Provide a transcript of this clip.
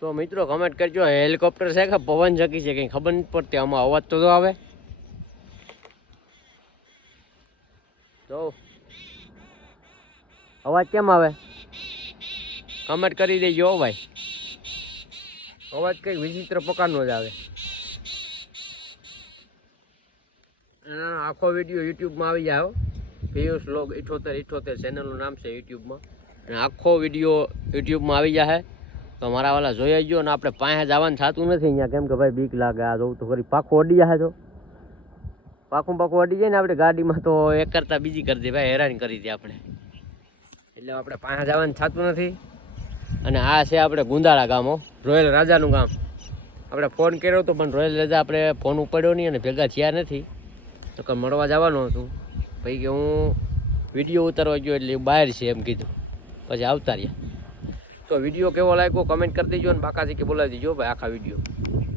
તો મિત્રો કમેન્ટ કરજો, હેલિકોપ્ટર છે કે પવન ચક્કી છે, કંઈ ખબર નથી પડતી. આમાં અવાજ તો આવે. તો અવાજ કેમ આવે કમેન્ટ કરી દેજો ભાઈ. અવાજ કંઈક વિચિત્ર પ્રકારનો જ આવે. આખો વિડીયો યુટ્યુબમાં આવી જાય. પિયુષ લોગ 78 ચેનલનું નામ છે યુટ્યુબમાં, અને આખો વિડીયો યુટ્યુબમાં આવી જાય. તો મારા વાલા જોઈ આવજો. અને આપણે પાસે જવાનું થતું નથી અહીંયા, કેમ કે ભાઈ બીક લાગે. આ જોઉં તો ફરી પાખું અડી જાય. તો પાખું અડી જાય ને આપણે ગાડીમાં, તો એક કરતાં બીજી કરી દે ભાઈ, હેરાન કરી દે આપણે. એટલે આપણે પાસે જવાનું થતું નથી. અને આ છે આપણે ગુંદાળા ગામો, રોયલ રાજાનું ગામ. આપણે ફોન કર્યો હતો પણ રોયલ રાજા આપણે ફોન ઉપાડ્યો નહીં અને ભેગા થયા નથી. તો મળવા જવાનું હતું. ભાઈ કે હું વિડીયો ઉતારવા ગયો એટલે બહાર છે એમ કીધું, પછી આવતા રહ્યા. તો વિડીયો કેવો લાગ્યો કમેન્ટ કરી દેજો, અને બાકાથી કે બોલાવી દેજો ભાઈ આખા વિડીયો.